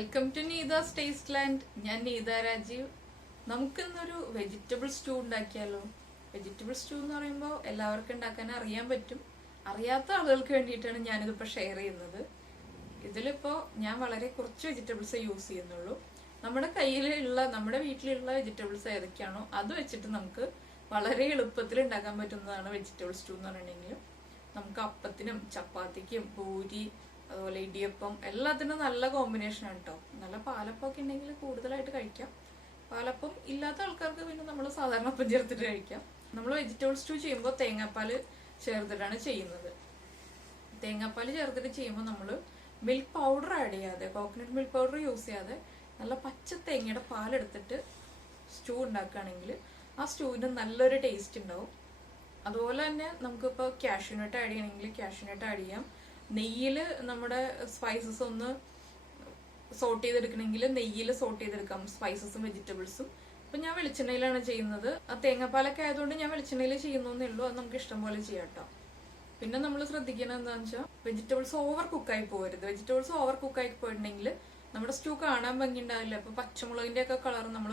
Welcome to Neetha's ടേസ്റ്റ്ലാൻഡ്. ഞാൻ നീത രാജീവ്. നമുക്കിന്നൊരു vegetable stew ഉണ്ടാക്കിയാലോ? വെജിറ്റബിൾ സ്റ്റൂ എന്ന് പറയുമ്പോൾ എല്ലാവർക്കും ഉണ്ടാക്കാൻ അറിയാൻ പറ്റും. അറിയാത്ത ആളുകൾക്ക് വേണ്ടിയിട്ടാണ് ഞാനിതിപ്പോൾ ഷെയർ ചെയ്യുന്നത്. ഇതിലിപ്പോൾ ഞാൻ വളരെ കുറച്ച് വെജിറ്റബിൾസ് യൂസ് ചെയ്യുന്നുള്ളൂ. നമ്മുടെ വീട്ടിലുള്ള വെജിറ്റബിൾസ് ഏതൊക്കെയാണോ അത് വെച്ചിട്ട് നമുക്ക് വളരെ എളുപ്പത്തിൽ ഉണ്ടാക്കാൻ പറ്റുന്നതാണ് വെജിറ്റബിൾ സ്റ്റൂ എന്ന് പറഞ്ഞിട്ടുണ്ടെങ്കിൽ. നമുക്ക് അപ്പത്തിനും ചപ്പാത്തിക്കും പൂരി അതുപോലെ ഇടിയപ്പം എല്ലാത്തിനും നല്ല കോമ്പിനേഷനാണ് കേട്ടോ. നല്ല പാലപ്പമൊക്കെ ഉണ്ടെങ്കിൽ കൂടുതലായിട്ട് കഴിക്കാം. പാലപ്പം ഇല്ലാത്ത ആൾക്കാർക്ക് പിന്നെ നമ്മൾ സാധാരണ അപ്പം ചേർത്തിട്ട് കഴിക്കാം. നമ്മൾ വെജിറ്റബിൾ സ്റ്റൂ ചെയ്യുമ്പോൾ തേങ്ങാപ്പാൽ ചേർത്തിട്ടാണ് ചെയ്യുന്നത്. തേങ്ങാപ്പാൽ ചേർത്തിട്ട് ചെയ്യുമ്പോൾ നമ്മൾ മിൽക്ക് പൗഡർ ആഡ് ചെയ്യാതെ, കോക്കനട്ട് മിൽക്ക് പൗഡർ യൂസ് ചെയ്യാതെ നല്ല പച്ച തേങ്ങയുടെ പാലെടുത്തിട്ട് സ്റ്റൂ ഉണ്ടാക്കുകയാണെങ്കിൽ ആ സ്റ്റൂവിന് നല്ലൊരു ടേസ്റ്റ് ഉണ്ടാവും. അതുപോലെ തന്നെ നമുക്കിപ്പോൾ കാഷ്യൂനട്ട് ആഡ് ചെയ്യണമെങ്കിൽ കാഷ്യൂനട്ട് ആഡ് ചെയ്യാം. നെയ്യിൽ നമ്മുടെ സ്പൈസസ് ഒന്ന് സോട്ട് ചെയ്തെടുക്കണമെങ്കിൽ നെയ്യിൽ സോട്ട് ചെയ്തെടുക്കാം സ്പൈസസും വെജിറ്റബിൾസും. അപ്പം ഞാൻ വെളിച്ചെണ്ണയിലാണ് ചെയ്യുന്നത്. ആ തേങ്ങാപ്പാലൊക്കെ ആയതുകൊണ്ട് ഞാൻ വെളിച്ചെണ്ണയിൽ ചെയ്യുന്നേ ഉള്ളൂ. അത് നമുക്ക് ഇഷ്ടം പോലെ ചെയ്യാം കേട്ടോ. പിന്നെ നമ്മൾ ശ്രദ്ധിക്കണം എന്താണെന്ന് വെച്ചാൽ വെജിറ്റബിൾസ് ഓവർ കുക്കായി പോകരുത്. വെജിറ്റബിൾസ് ഓവർ കുക്കായി പോയിട്ടുണ്ടെങ്കിൽ നമ്മുടെ സ്റ്റൂ കാണാൻ ഭംഗി ഉണ്ടാവില്ല. അപ്പോൾ പച്ചമുളകിൻ്റെ ഒക്കെ കളർ നമ്മൾ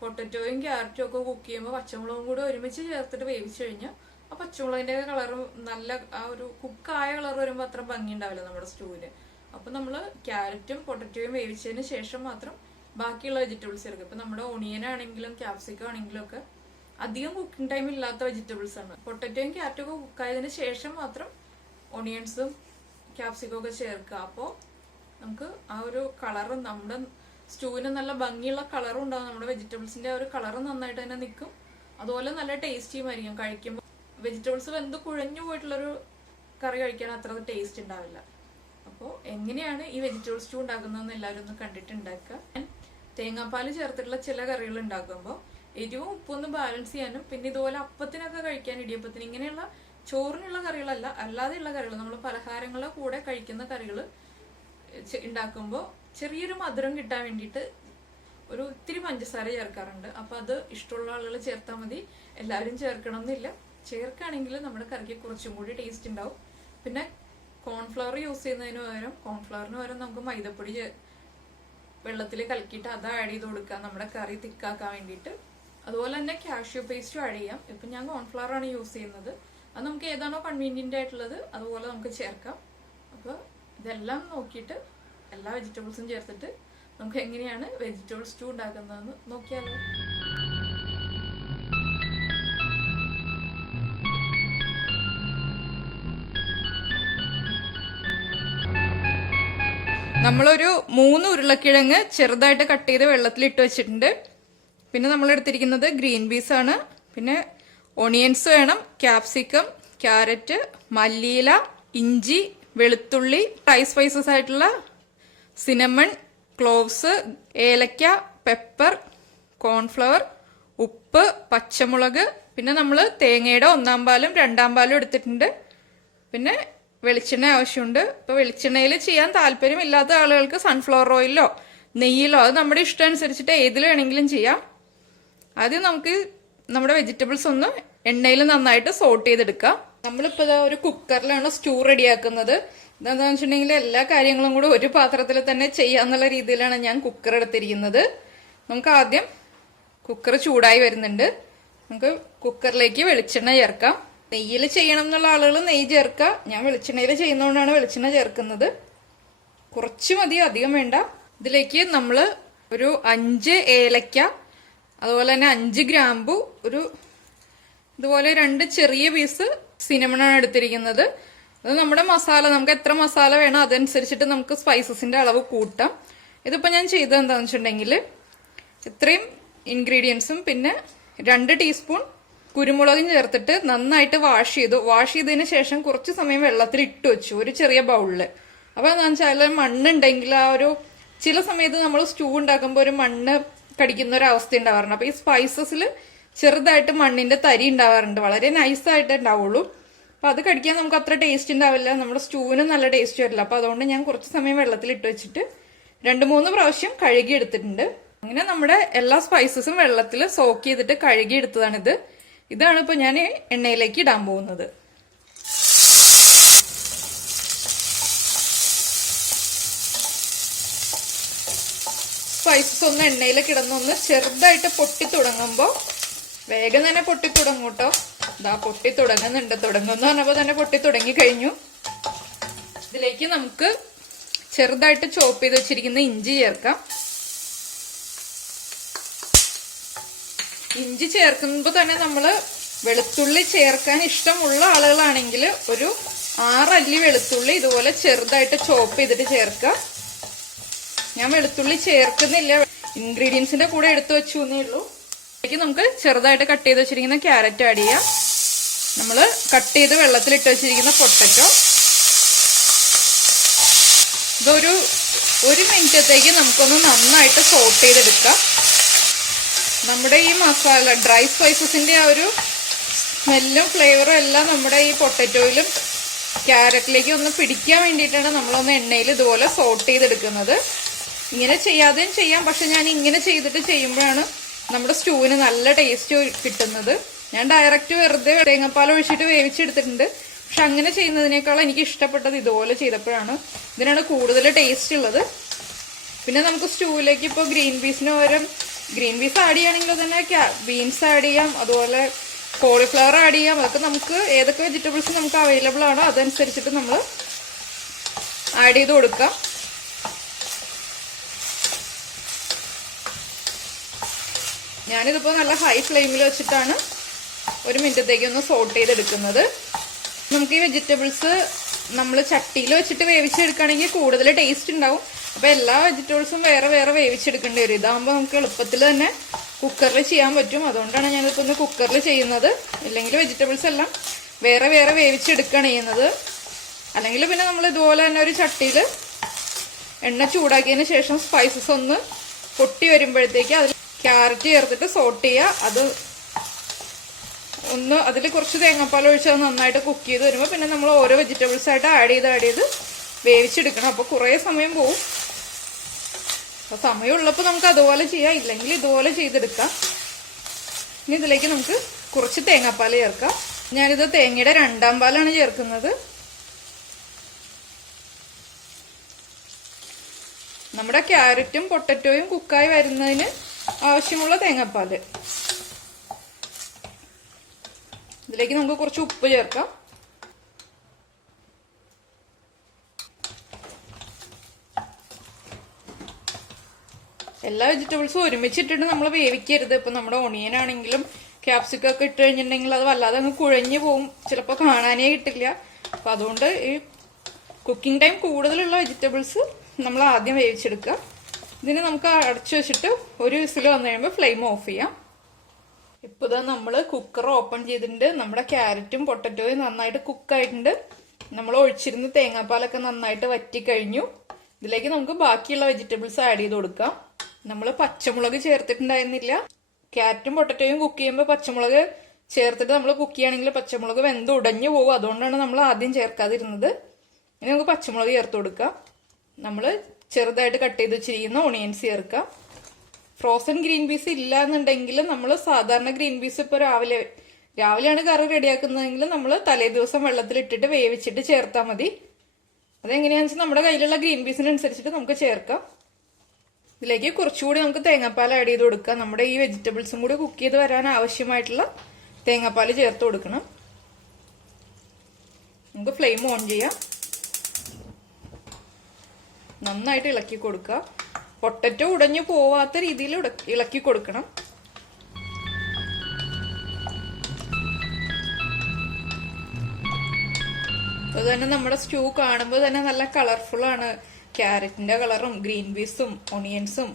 പൊട്ടറ്റോയും ക്യാരറ്റും ഒക്കെ കുക്ക് ചെയ്യുമ്പോൾ പച്ചമുളകും കൂടെ ഒരുമിച്ച് ചേർത്തിട്ട് വേവിച്ചു കഴിഞ്ഞാൽ ആ പച്ചമുളകിന്റെ കളറും നല്ല ആ ഒരു കുക്കായ കളർ വരുമ്പോൾ അത്ര ഭംഗി ഉണ്ടാവില്ല നമ്മുടെ സ്റ്റൂവിന്. അപ്പൊ നമ്മൾ ക്യാരറ്റും പൊട്ടറ്റോയും വേവിച്ചതിന് ശേഷം മാത്രം ബാക്കിയുള്ള വെജിറ്റബിൾസ് ചേർക്കും. ഇപ്പൊ നമ്മുടെ ഓണിയൻ ആണെങ്കിലും ക്യാപ്സിക്കം ആണെങ്കിലും ഒക്കെ അധികം കുക്കിംഗ് ടൈം ഇല്ലാത്ത വെജിറ്റബിൾസ് ആണ്. പൊട്ടറ്റോയും ക്യാരറ്റും ഒക്കെ കുക്കായതിനു ശേഷം മാത്രം ഓണിയൻസും ക്യാപ്സിക്കം ഒക്കെ ചേർക്കുക. അപ്പോൾ നമുക്ക് ആ ഒരു കളറ് നമ്മുടെ സ്റ്റൂവിന് നല്ല ഭംഗിയുള്ള കളറും ഉണ്ടാവും. നമ്മുടെ വെജിറ്റബിൾസിന്റെ ആ ഒരു കളറ് നന്നായിട്ട് തന്നെ നിൽക്കും. അതുപോലെ നല്ല ടേസ്റ്റിയും ആയിരിക്കും. കഴിക്കുമ്പോൾ വെജിറ്റബിൾസ് വെന്ത് കുഴഞ്ഞു പോയിട്ടുള്ളൊരു കറി കഴിക്കാൻ അത്ര ടേസ്റ്റ് ഉണ്ടാവില്ല. അപ്പോൾ എങ്ങനെയാണ് ഈ വെജിറ്റബിൾ സ്റ്റൂ ഉണ്ടാക്കുന്നതെന്ന് എല്ലാവരും ഒന്ന് കണ്ടിട്ട് ഉണ്ടാക്കുക. തേങ്ങാപ്പാൽ ചേർത്തിട്ടുള്ള ചില കറികൾ ഉണ്ടാക്കുമ്പോൾ എരിവും ഉപ്പൊന്നും ബാലൻസ് ചെയ്യാനും പിന്നെ ഇതുപോലെ അപ്പത്തിനൊക്കെ കഴിക്കാൻ, ഇടിയപ്പത്തിന്, ഇങ്ങനെയുള്ള ചോറിനുള്ള കറികളല്ല, അല്ലാതെയുള്ള കറികൾ, നമ്മൾ പലഹാരങ്ങളുടെ കൂടെ കഴിക്കുന്ന കറികൾ ഉണ്ടാക്കുമ്പോൾ ചെറിയൊരു മധുരം കിട്ടാൻ വേണ്ടിയിട്ട് ഒരു ഇത്തിരി പഞ്ചസാര ചേർക്കാറുണ്ട്. അപ്പോൾ അത് ഇഷ്ടമുള്ള ആളുകൾ ചേർത്താൽ മതി. എല്ലാവരും ചേർക്കണം എന്നില്ല. ചേർക്കുകയാണെങ്കിൽ നമ്മുടെ കറിക്ക് കുറച്ചും കൂടി ടേസ്റ്റ് ഉണ്ടാവും. പിന്നെ കോൺഫ്ലവർ യൂസ് ചെയ്യുന്നതിന് പകരം നമുക്ക് മൈദപ്പൊടി വെള്ളത്തിൽ കലക്കിയിട്ട് അത് ആഡ് ചെയ്ത് കൊടുക്കാം നമ്മുടെ കറി തിക്കാക്കാൻ വേണ്ടിയിട്ട്. അതുപോലെ തന്നെ കാഷ്യൂ പേസ്റ്റും ആഡ് ചെയ്യാം. ഇപ്പം ഞാൻ കോൺഫ്ലവർ ആണ് യൂസ് ചെയ്യുന്നത്. അത് നമുക്ക് ഏതാണോ കൺവീനിയൻ്റ് ആയിട്ടുള്ളത് അതുപോലെ നമുക്ക് ചേർക്കാം. അപ്പോൾ ഇതെല്ലാം നോക്കിയിട്ട് എല്ലാ വെജിറ്റബിൾസും ചേർത്തിട്ട് നമുക്ക് എങ്ങനെയാണ് വെജിറ്റബിൾ സ്റ്റൂ ഉണ്ടാക്കുന്നതെന്ന് നോക്കിയാലോ. നമ്മളൊരു 3 ഉരുളക്കിഴങ്ങ് ചെറുതായിട്ട് കട്ട് ചെയ്ത് വെള്ളത്തിലിട്ട് വെച്ചിട്ടുണ്ട്. പിന്നെ നമ്മൾ എടുത്തിരിക്കുന്നത് ഗ്രീൻ പീസ് ആണ്. പിന്നെ ഓണിയൻസ് വേണം, ക്യാപ്സിക്കം, ക്യാരറ്റ്, മല്ലിയില, ഇഞ്ചി, വെളുത്തുള്ളി, ഡ്രൈ സ്പൈസസ് ആയിട്ടുള്ള സിനമൺ, ക്ലോവ്സ്, ഏലക്ക, പെപ്പർ, കോൺഫ്ലവർ, ഉപ്പ്, പച്ചമുളക്. പിന്നെ നമ്മൾ തേങ്ങയുടെ 1-ാം പാലും 2-ാം പാലും എടുത്തിട്ടുണ്ട്. പിന്നെ വെളിച്ചെണ്ണ ആവശ്യമുണ്ട്. ഇപ്പോൾ വെളിച്ചെണ്ണയിൽ ചെയ്യാൻ താല്പര്യമില്ലാത്ത ആളുകൾക്ക് സൺഫ്ലവർ ഓയിലോ നെയ്യിലോ അത് നമ്മുടെ ഇഷ്ടം അനുസരിച്ചിട്ട് ഏതിൽ വേണമെങ്കിലും ചെയ്യാം. ആദ്യം നമുക്ക് നമ്മുടെ വെജിറ്റബിൾസ് ഒന്ന് എണ്ണയിൽ നന്നായിട്ട് സോട്ട് ചെയ്തെടുക്കാം. നമ്മളിപ്പോൾ ഒരു കുക്കറിലാണ് സ്റ്റൂ റെഡിയാക്കുന്നത്. എന്താണെന്ന് വെച്ചിട്ടുണ്ടെങ്കിൽ എല്ലാ കാര്യങ്ങളും കൂടെ ഒരു പാത്രത്തിൽ തന്നെ ചെയ്യാന്നുള്ള രീതിയിലാണ് ഞാൻ കുക്കർ എടുത്തിരിക്കുന്നത്. നമുക്ക് ആദ്യം കുക്കർ ചൂടായി വരുന്നുണ്ട്. നമുക്ക് കുക്കറിലേക്ക് വെളിച്ചെണ്ണ ചേർക്കാം. നെയ്യിൽ ചെയ്യണം എന്നുള്ള ആളുകൾ നെയ്യ് ചേർക്കുക. ഞാൻ വെളിച്ചെണ്ണയിൽ ചെയ്യുന്നതുകൊണ്ടാണ് വെളിച്ചെണ്ണ ചേർക്കുന്നത്. കുറച്ച് മതി, അധികം വേണ്ട. ഇതിലേക്ക് നമ്മൾ ഒരു 5 ഏലക്ക, അതുപോലെ തന്നെ 5 ഗ്രാമ്പു, ഇതുപോലെ 2 ചെറിയ പീസ് സിനമണാണ് എടുത്തിരിക്കുന്നത്. അത് നമ്മുടെ മസാല, നമുക്ക് എത്ര മസാല വേണം അതനുസരിച്ചിട്ട് നമുക്ക് സ്പൈസസിന്റെ അളവ് കൂട്ടാം. ഇതിപ്പോൾ ഞാൻ ചെയ്തത് എന്താണെന്ന് വെച്ചിട്ടുണ്ടെങ്കിൽ ഇത്രയും ഇൻഗ്രീഡിയൻസും പിന്നെ 2 ടീസ്പൂൺ കുരുമുളകും ചേർത്തിട്ട് നന്നായിട്ട് വാഷ് ചെയ്തതിന് ശേഷം കുറച്ച് സമയം വെള്ളത്തിൽ ഇട്ട് വെച്ചു ഒരു ചെറിയ ബൗളില്. അപ്പൊ എന്താണെന്ന് വെച്ചാൽ മണ്ണുണ്ടെങ്കിൽ ആ ഒരു ചില സമയത്ത് നമ്മൾ സ്റ്റൂ ഉണ്ടാക്കുമ്പോൾ ഒരു മണ്ണ് കടിക്കുന്ന ഒരു അവസ്ഥ ഉണ്ടാവാറുണ്ട്. അപ്പൊ ഈ സ്പൈസസിൽ ചെറുതായിട്ട് മണ്ണിന്റെ തരി ഉണ്ടാവാറുണ്ട്. വളരെ നൈസായിട്ട് ഉണ്ടാവുള്ളൂ. അപ്പൊ അത് കടിക്കാൻ നമുക്ക് അത്ര ടേസ്റ്റ് ഉണ്ടാവില്ല. നമ്മുടെ സ്റ്റൂവിനും നല്ല ടേസ്റ്റ് വരില്ല. അപ്പൊ അതുകൊണ്ട് ഞാൻ കുറച്ച് സമയം വെള്ളത്തിൽ ഇട്ട് വെച്ചിട്ട് 2-3 പ്രാവശ്യം കഴുകി എടുത്തിട്ടുണ്ട്. അങ്ങനെ നമ്മുടെ എല്ലാ സ്പൈസസും വെള്ളത്തിൽ സോക്ക് ചെയ്തിട്ട് കഴുകി എടുത്തതാണിത്. ഇതാണ് ഇപ്പോൾ ഞാൻ എണ്ണയിലേക്ക് ഇടാൻ പോകുന്നത്. സ്പൈസസ് ഒന്ന് എണ്ണയിൽ കിടന്നൊന്ന് ചെറുതായിട്ട് പൊട്ടി തുടങ്ങുമ്പോൾ, വേഗം തന്നെ പൊട്ടി തുടങ്ങും കേട്ടോ. ഇതാ പൊട്ടി തുടങ്ങുന്നുണ്ട്. തുടങ്ങുമെന്ന് പറഞ്ഞപ്പോൾ തന്നെ പൊട്ടി തുടങ്ങി കഴിഞ്ഞു. ഇതിലേക്ക് നമുക്ക് ചെറുതായിട്ട് ചോപ്പ് ചെയ്ത് വെച്ചിരിക്കുന്ന ഇഞ്ചി ചേർക്കാം. ഇഞ്ചി ചേർക്കുമ്പോൾ തന്നെ നമ്മൾ വെളുത്തുള്ളി ചേർക്കാൻ ഇഷ്ടമുള്ള ആളുകളാണെങ്കിൽ ഒരു 6 അല്ലി വെളുത്തുള്ളി ഇതുപോലെ ചെറുതായിട്ട് ചോപ്പ് ചെയ്തിട്ട് ചേർക്കാം. ഞാൻ വെളുത്തുള്ളി ചേർക്കുന്നില്ല, ഇൻഗ്രീഡിയൻസിന്റെ കൂടെ എടുത്തു വെച്ചു എന്നേ ഉള്ളൂ. ഇതിലേക്ക് നമുക്ക് ചെറുതായിട്ട് കട്ട് ചെയ്ത് വെച്ചിരിക്കുന്ന ക്യാരറ്റ് ആഡ് ചെയ്യാം. നമ്മൾ കട്ട് ചെയ്ത് വെള്ളത്തിലിട്ട് വെച്ചിരിക്കുന്ന പൊട്ടറ്റോ, ഇതൊരു 1 മിനിറ്റത്തേക്ക് നമുക്കൊന്ന് നന്നായിട്ട് സോട്ട് ചെയ്തെടുക്കാം. നമ്മുടെ ഈ മസാല ഡ്രൈ സ്പൈസസിന്റെ ആ ഒരു സ്മെല്ലും ഫ്ലേവറും എല്ലാം നമ്മുടെ ഈ പൊട്ടറ്റോയിലും ക്യാരറ്റിലേക്ക് ഒന്ന് പിടിക്കാൻ വേണ്ടിയിട്ടാണ് നമ്മളൊന്ന് എണ്ണയിൽ ഇതുപോലെ സോട്ട് ചെയ്തെടുക്കുന്നത്. ഇങ്ങനെ ചെയ്യാതെയും ചെയ്യാം, പക്ഷെ ഞാൻ ഇങ്ങനെ ചെയ്തിട്ട് ചെയ്യുമ്പോഴാണ് നമ്മുടെ സ്റ്റൂവിന് നല്ല ടേസ്റ്റ് കിട്ടുന്നത്. ഞാൻ ഡയറക്റ്റ് വെറുതെ തേങ്ങാപ്പാൽ ഒഴിച്ചിട്ട് വേവിച്ചെടുത്തിട്ടുണ്ട്. പക്ഷെ അങ്ങനെ ചെയ്യുന്നതിനേക്കാൾ എനിക്ക് ഇഷ്ടപ്പെട്ടത് ഇതുപോലെ ചെയ്തപ്പോഴാണ്. ഇതിനാണ് കൂടുതൽ ടേസ്റ്റ് ഉള്ളത്. പിന്നെ നമുക്ക് സ്റ്റൂവിലേക്ക് ഇപ്പോൾ ഗ്രീൻ പീസിന് പകരം ഗ്രീൻ പീസ് ആഡ് ചെയ്യുകയാണെങ്കിൽ തന്നെ ബീൻസ് ആഡ് ചെയ്യാം, അതുപോലെ കോളിഫ്ലവർ ആഡ് ചെയ്യാം. അതൊക്കെ നമുക്ക് ഏതൊക്കെ വെജിറ്റബിൾസ് നമുക്ക് അവൈലബിൾ ആണോ അതനുസരിച്ചിട്ട് നമ്മൾ ആഡ് ചെയ്ത് കൊടുക്കാം. ഞാനിതിപ്പോൾ നല്ല ഹൈ ഫ്ലെയിമിൽ വെച്ചിട്ടാണ് 1 മിനിറ്റത്തേക്ക് ഒന്ന് സോട്ട് ചെയ്തെടുക്കുന്നത്. നമുക്ക് ഈ വെജിറ്റബിൾസ് നമ്മൾ ചട്ടിയിൽ വെച്ചിട്ട് വേവിച്ചെടുക്കുകയാണെങ്കിൽ കൂടുതൽ ടേസ്റ്റ് ഉണ്ടാവും. അപ്പോൾ എല്ലാ വെജിറ്റബിൾസും വേറെ വേറെ വേവിച്ചെടുക്കേണ്ടി വരും. ഇതാകുമ്പോൾ നമുക്ക് എളുപ്പത്തിൽ തന്നെ കുക്കറിൽ ചെയ്യാൻ പറ്റും. അതുകൊണ്ടാണ് ഞാനിപ്പോൾ ഒന്ന് കുക്കറിൽ ചെയ്യുന്നത്. ഇല്ലെങ്കിൽ വെജിറ്റബിൾസ് എല്ലാം വേറെ വേറെ വേവിച്ചെടുക്കുകയാണ് ചെയ്യുന്നത്. അല്ലെങ്കിൽ പിന്നെ നമ്മൾ ഇതുപോലെ തന്നെ ഒരു ചട്ടിയിൽ എണ്ണ ചൂടാക്കിയതിന് ശേഷം സ്പൈസസ് ഒന്ന് പൊട്ടി വരുമ്പോഴത്തേക്ക് അതിൽ ക്യാരറ്റ് ചേർത്തിട്ട് സോട്ട് ചെയ്യുക. അത് ഒന്ന് അതിൽ കുറച്ച് തേങ്ങാപ്പാൽ ഒഴിച്ച് അത് നന്നായിട്ട് കുക്ക് ചെയ്ത് വരുമ്പോൾ പിന്നെ നമ്മൾ ഓരോ വെജിറ്റബിൾസ് ആയിട്ട് ആഡ് ചെയ്ത് വേവിച്ചെടുക്കണം. അപ്പോൾ കുറേ സമയം പോവും. അപ്പോൾ സമയമുള്ളപ്പോൾ നമുക്ക് അതുപോലെ ചെയ്യാം, ഇല്ലെങ്കിൽ ഇതുപോലെ ചെയ്തെടുക്കാം. ഇനി ഇതിലേക്ക് നമുക്ക് കുറച്ച് തേങ്ങാപ്പാൽ ചേർക്കാം. ഞാനിത് തേങ്ങയുടെ 2ാം പാലാണ് ചേർക്കുന്നത്. നമ്മുടെ ക്യാരറ്റും പൊട്ടറ്റോയും കുക്കായി വരുന്നതിന് ആവശ്യമുള്ള തേങ്ങാപ്പാല്. ഇതിലേക്ക് നമുക്ക് കുറച്ച് ഉപ്പ് ചേർക്കാം. എല്ലാ വെജിറ്റബിൾസും ഒരുമിച്ചിട്ടിട്ട് നമ്മൾ വേവിക്കരുത്. ഇപ്പൊ നമ്മുടെ ഓണിയൻ ആണെങ്കിലും ക്യാപ്സിക്കം ഒക്കെ ഇട്ട് കഴിഞ്ഞിട്ടുണ്ടെങ്കിൽ അത് വല്ലാതെ അങ്ങ് കുഴഞ്ഞു പോകും, ചിലപ്പോൾ കാണാനേ കിട്ടില്ല. അപ്പൊ അതുകൊണ്ട് ഈ കുക്കിംഗ് ടൈം കൂടുതലുള്ള വെജിറ്റബിൾസ് നമ്മൾ ആദ്യം വേവിച്ചെടുക്കുക. ഇതിന് നമുക്ക് അടച്ചു വെച്ചിട്ട് 1 വിസിൽ വന്നു കഴിയുമ്പോൾ ഫ്ലെയിം ഓഫ് ചെയ്യാം. ഇപ്പോൾ ഇതാ നമ്മൾ കുക്കർ ഓപ്പൺ ചെയ്തിട്ടുണ്ട്. നമ്മുടെ ക്യാരറ്റും പൊട്ടറ്റോയും നന്നായിട്ട് കുക്കായിട്ടുണ്ട്. നമ്മൾ ഒഴിച്ചിരുന്ന തേങ്ങാപ്പാലൊക്കെ നന്നായിട്ട് വറ്റി കഴിഞ്ഞു. ഇതിലേക്ക് നമുക്ക് ബാക്കിയുള്ള വെജിറ്റബിൾസ് ആഡ് ചെയ്ത് കൊടുക്കാം. നമ്മൾ പച്ചമുളക് ചേർത്തിട്ടുണ്ടായിരുന്നില്ല. ക്യാരറ്റും പൊട്ടറ്റോയും കുക്ക് ചെയ്യുമ്പോൾ പച്ചമുളക് ചേർത്തിട്ട് നമ്മൾ കുക്ക് ചെയ്യുകയാണെങ്കിൽ പച്ചമുളക് വെന്ത് ഉടഞ്ഞു പോകും. അതുകൊണ്ടാണ് നമ്മൾ ആദ്യം ചേർക്കാതിരുന്നത്. ഇനി നമുക്ക് പച്ചമുളക് ചേർത്ത് കൊടുക്കാം. നമ്മൾ ചെറുതായിട്ട് കട്ട് ചെയ്ത് വെച്ചിരിക്കുന്ന ഓണിയൻസ് ചേർക്കാം. ഫ്രോസൺ ഗ്രീൻ പീസ് ഇല്ല എന്നുണ്ടെങ്കിൽ നമ്മൾ സാധാരണ ഗ്രീൻ പീസ് ഇപ്പോൾ രാവിലെയാണ് കറി റെഡിയാക്കുന്നതെങ്കിൽ നമ്മൾ തലേ ദിവസം വെള്ളത്തിലിട്ടിട്ട് വേവിച്ചിട്ട് ചേർത്താൽ മതി. അതെങ്ങനെയാണെന്ന് വെച്ചാൽ നമ്മുടെ കയ്യിലുള്ള ഗ്രീൻ പീസിനനുസരിച്ചിട്ട് നമുക്ക് ചേർക്കാം. ഇതിലേക്ക് കുറച്ചുകൂടി നമുക്ക് തേങ്ങാപ്പാൽ ആഡ് ചെയ്ത് കൊടുക്കാം. നമ്മുടെ ഈ വെജിറ്റബിൾസും കൂടി കുക്ക് ചെയ്ത് വരാൻ ആവശ്യമായിട്ടുള്ള തേങ്ങാപ്പാൽ ചേർത്ത് കൊടുക്കണം. നമുക്ക് ഫ്ലെയിം ഓൺ ചെയ്യാം. നന്നായിട്ട് ഇളക്കി കൊടുക്കുക. പൊട്ടറ്റോ ഉടഞ്ഞു പോവാത്ത രീതിയിൽ ഇളക്കി കൊടുക്കണം. അത് തന്നെ നമ്മുടെ സ്റ്റൂ കാണുമ്പോൾ തന്നെ നല്ല കളർഫുൾ ആണ്. ക്യാരറ്റിന്റെ കളറും ഗ്രീൻ പീസും ഓണിയൻസും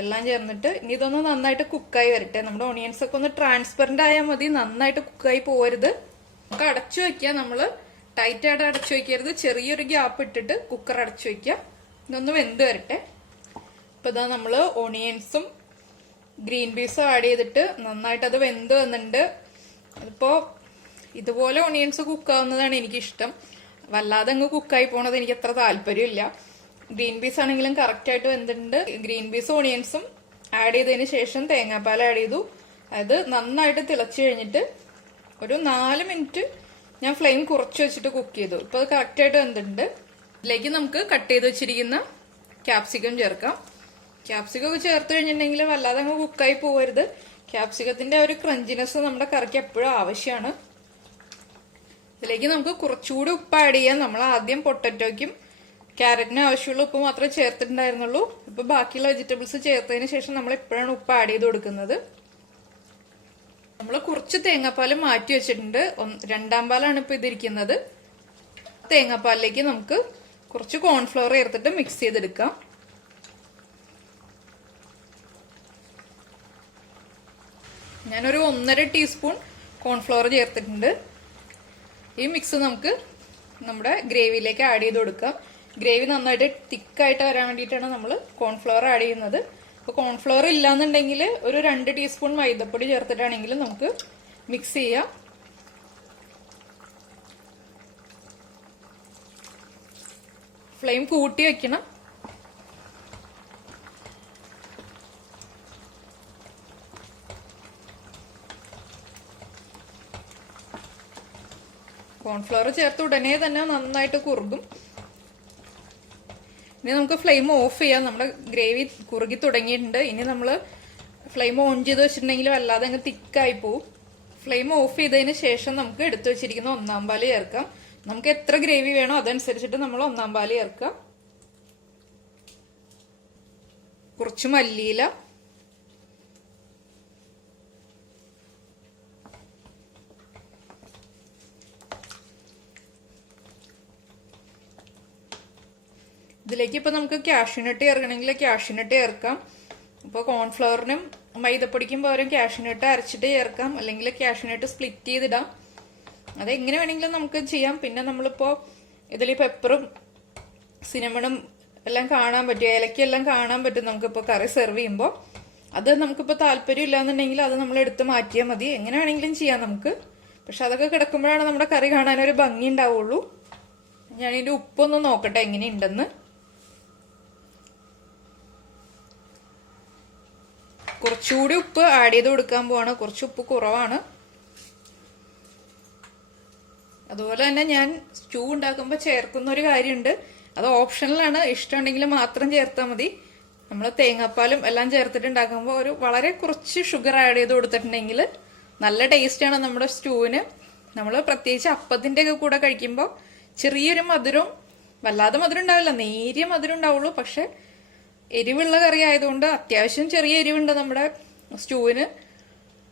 എല്ലാം ചേർന്നിട്ട് ഇനി ഇതൊന്ന് നന്നായിട്ട് കുക്കായി വരട്ടെ. നമ്മുടെ ഓണിയൻസ് ഒക്കെ ഒന്ന് ട്രാൻസ്പെറന്റ് ആയാൽ മതി, നന്നായിട്ട് കുക്കായി പോകരുത്. നമുക്ക് അടച്ചു വെക്കുക. നമ്മൾ ടൈറ്റ് ആയിട്ട് അടച്ചു വെക്കരുത്. ചെറിയൊരു ഗ്യാപ്പ് ഇട്ടിട്ട് കുക്കർ അടച്ചു വെക്കുക. ഇതൊന്ന് വെന്ത് വരട്ടെ. ഇപ്പൊ ഇതാ നമ്മള് ഓണിയൻസും ഗ്രീൻ പീസും ആഡ് ചെയ്തിട്ട് നന്നായിട്ട് അത് വെന്ത് വന്നിട്ടുണ്ട്. അതിപ്പോ ഇതുപോലെ ഓണിയൻസ് കുക്കാവുന്നതാണ് എനിക്കിഷ്ടം. വല്ലാതെ അങ്ങ് കുക്കായി പോണത് എനിക്ക് അത്ര താല്പര്യമില്ല. ഗ്രീൻ പീസ് ആണെങ്കിലും കറക്റ്റ് ആയിട്ട് വെന്തിട്ടുണ്ട്. ഗ്രീൻ പീസ് ഓണിയൻസും ആഡ് ചെയ്തതിന് ശേഷം തേങ്ങാപ്പാൽ ആഡ് ചെയ്തു. അത് നന്നായിട്ട് തിളച്ചു കഴിഞ്ഞിട്ട് ഒരു 4 മിനിറ്റ് ഞാൻ ഫ്ലെയിം കുറച്ച് വെച്ചിട്ട് കുക്ക് ചെയ്തു. ഇപ്പൊ അത് കറക്റ്റ് ആയിട്ട് വെന്തിട്ടുണ്ട്. ഇതിലേക്ക് നമുക്ക് കട്ട് ചെയ്ത് വെച്ചിരിക്കുന്ന ക്യാപ്സിക്കം ചേർക്കാം. ക്യാപ്സിക്കം ഒക്കെ ചേർത്ത് കഴിഞ്ഞിട്ടുണ്ടെങ്കിൽ വല്ലാതെ അങ്ങ് കുക്കായി പോകരുത്. ക്യാപ്സിക്കത്തിന്റെ ഒരു ക്രഞ്ചിനെസ് നമ്മുടെ കറിക്ക് എപ്പോഴും ആവശ്യമാണ്. ഇതിലേക്ക് നമുക്ക് കുറച്ചുകൂടി ഉപ്പ് ആഡ് ചെയ്യാം. നമ്മൾ ആദ്യം പൊട്ടറ്റോയ്ക്കും ക്യാരറ്റിനും ആവശ്യമുള്ള ഉപ്പ് മാത്രമേ ചേർത്തിട്ടുണ്ടായിരുന്നുള്ളൂ. ഇപ്പൊ ബാക്കിയുള്ള വെജിറ്റബിൾസ് ചേർത്തതിന് ശേഷം നമ്മൾ എപ്പോഴാണ് ഉപ്പ് ആഡ് ചെയ്ത് കൊടുക്കുന്നത്. നമ്മൾ കുറച്ച് തേങ്ങാപ്പാൽ മാറ്റി വെച്ചിട്ടുണ്ട്. 2 പാലാണ് ഇപ്പൊ ഇതിരിക്കുന്നത്. തേങ്ങാപ്പാലിലേക്ക് നമുക്ക് കുറച്ച് കോൺഫ്ലവർ ചേർത്തിട്ട് മിക്സ് ചെയ്തെടുക്കാം. ഞാനൊരു 1.5 ടീസ്പൂൺ കോൺഫ്ലവർ ചേർത്തിട്ടുണ്ട്. ഈ മിക്സ് നമുക്ക് നമ്മുടെ ഗ്രേവിയിലേക്ക് ആഡ് ചെയ്ത് കൊടുക്കാം. ഗ്രേവി നന്നായിട്ട് തിക്കായിട്ട് വരാൻ വേണ്ടിയിട്ടാണ് നമ്മൾ കോൺഫ്ലവർ ആഡ് ചെയ്യുന്നത്. അപ്പോൾ കോൺഫ്ലവർ ഇല്ലാന്നുണ്ടെങ്കിൽ ഒരു 2 ടീസ്പൂൺ മൈദപ്പൊടി ചേർത്തിട്ടാണെങ്കിലും നമുക്ക് മിക്സ് ചെയ്യാം. ഫ്ലെയിം കൂട്ടി വെക്കണം. കോൺഫ്ലവർ ചേർത്ത് ഉടനെ തന്നെ നന്നായിട്ട് കുറുകും. ഇനി നമുക്ക് ഫ്ലെയിം ഓഫ് ചെയ്യാം. നമ്മുടെ ഗ്രേവി കുറുകി തുടങ്ങിയിട്ടുണ്ട്. ഇനി നമ്മൾ ഫ്ലെയിം ഓൺ ചെയ്ത് വെച്ചിട്ടുണ്ടെങ്കിൽ വല്ലാതെ അങ്ങ് തിക്കായി പോവും. ഫ്ലെയിം ഓഫ് ചെയ്തതിന് ശേഷം നമുക്ക് എടുത്തു വെച്ചിരിക്കുന്ന 1-ാം പാല് ചേർക്കാം. നമുക്ക് എത്ര ഗ്രേവി വേണോ അതനുസരിച്ചിട്ട് നമ്മൾ 1-ാം പാല് ചേർക്കാം. കുറച്ച് മല്ലിയില, ഇതിലേക്ക് ഇപ്പൊ നമുക്ക് കാഷ്യൂനട്ട് ചേർക്കണമെങ്കിൽ കാഷ്യൂനട്ട് ചേർക്കാം. ഇപ്പൊ കോൺഫ്ലവറിനും മൈദപ്പൊടിക്കും പകരം കാഷ്യൂനട്ട് അരച്ചിട്ട് ചേർക്കാം, അല്ലെങ്കിൽ കാഷ്യൂനട്ട് സ്പ്ലിറ്റ് ചെയ്തിടാം. അതെങ്ങനെ വേണമെങ്കിലും നമുക്ക് ചെയ്യാം. പിന്നെ നമ്മളിപ്പോ ഇതിൽ പെപ്പറും സിനമണും എല്ലാം കാണാൻ പറ്റും, ഏലക്കെല്ലാം കാണാൻ പറ്റും നമുക്കിപ്പോ കറി സെർവ് ചെയ്യുമ്പോൾ. അത് നമുക്കിപ്പോ താല്പര്യം ഇല്ലാന്നുണ്ടെങ്കിൽ അത് നമ്മൾ എടുത്ത് മാറ്റിയാൽ മതി. എങ്ങനെ വേണമെങ്കിലും ചെയ്യാം നമുക്ക്. പക്ഷെ അതൊക്കെ കിടക്കുമ്പോഴാണ് നമ്മുടെ കറി കാണാനൊരു ഭംഗി ഉണ്ടാവുള്ളൂ. ഞാനിതിന്റെ ഉപ്പൊന്ന് നോക്കട്ടെ എങ്ങനെയുണ്ടെന്ന്. കുറച്ചുകൂടി ഉപ്പ് ആഡ് ചെയ്ത് കൊടുക്കാൻ പോവാണ്. കുറച്ച് ഉപ്പ് കുറവാണ്. അതുപോലെ തന്നെ ഞാൻ സ്റ്റൂ ഉണ്ടാക്കുമ്പോൾ ചേർക്കുന്ന ഒരു കാര്യമുണ്ട്. അത് ഓപ്ഷണലാണ്. ഇഷ്ടമുണ്ടെങ്കിൽ മാത്രം ചേർത്താൽ മതി. നമ്മൾ തേങ്ങാപ്പാലും എല്ലാം ചേർത്തിട്ട് ഉണ്ടാക്കുമ്പോൾ ഒരു വളരെ കുറച്ച് ഷുഗർ ആഡ് ചെയ്ത് കൊടുത്തിട്ടുണ്ടെങ്കിൽ നല്ല ടേസ്റ്റാണ് നമ്മുടെ സ്റ്റൂവിന്. നമ്മൾ പ്രത്യേകിച്ച് അപ്പത്തിൻ്റെ ഒക്കെ കൂടെ കഴിക്കുമ്പോൾ ചെറിയൊരു മധുരം, വല്ലാതെ മധുരം ഉണ്ടാവില്ല, നേരിയ മധുരം ഉണ്ടാവുള്ളൂ. പക്ഷെ എരിവുള്ള കറി ആയതുകൊണ്ട് അത്യാവശ്യം ചെറിയ എരിവുണ്ട് നമ്മുടെ സ്റ്റൂവിന്.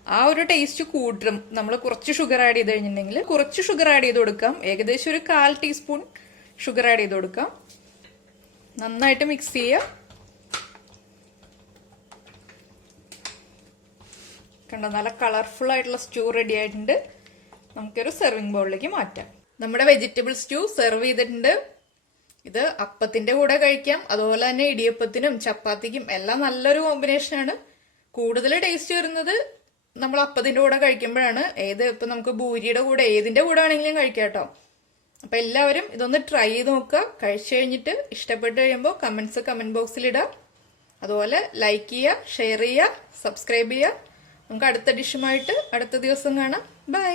ആ ഒരു ടേസ്റ്റ് കൂട്ടും നമ്മൾ കുറച്ച് ഷുഗർ ആഡ് ചെയ്ത് കഴിഞ്ഞിട്ടുണ്ടെങ്കിൽ. കുറച്ച് ഷുഗർ ആഡ് ചെയ്ത് കൊടുക്കാം. ഏകദേശം ഒരു 1/4 ടീസ്പൂൺ ഷുഗർ ആഡ് ചെയ്ത് കൊടുക്കാം. നന്നായിട്ട് മിക്സ് ചെയ്യുക. കണ്ടോ, നല്ല കളർഫുൾ ആയിട്ടുള്ള സ്റ്റൂ റെഡി ആയിട്ടുണ്ട്. നമുക്കൊരു സെർവിങ് ബൗളിലേക്ക് മാറ്റാം. നമ്മുടെ വെജിറ്റബിൾ സ്റ്റൂ സെർവ് ചെയ്തിട്ടുണ്ട്. ഇത് അപ്പത്തിന്റെ കൂടെ കഴിക്കാം, അതുപോലെ തന്നെ ഇടിയപ്പത്തിനും ചപ്പാത്തിക്കും എല്ലാം നല്ലൊരു കോമ്പിനേഷനാണ്. കൂടുതൽ ടേസ്റ്റ് വരുന്നത് നമ്മൾ അപ്പത്തിന്റെ കൂടെ കഴിക്കുമ്പോഴാണ്. ഇപ്പൊ നമുക്ക് ഭൂരിയുടെ കൂടെ ഏതിന്റെ കൂടെ ആണെങ്കിലും കഴിക്കാം കേട്ടോ. അപ്പൊ എല്ലാവരും ഇതൊന്ന് ട്രൈ ചെയ്ത് നോക്കുക. കഴിച്ചു കഴിഞ്ഞിട്ട് ഇഷ്ടപ്പെട്ട് കഴിയുമ്പോൾ കമന്റ് ബോക്സിൽ ഇടുക. അതുപോലെ ലൈക്ക് ചെയ്യുക, ഷെയർ ചെയ്യുക, സബ്സ്ക്രൈബ് ചെയ്യുക. നമുക്ക് അടുത്ത ഡിഷുമായിട്ട് അടുത്ത ദിവസം കാണാം. ബൈ.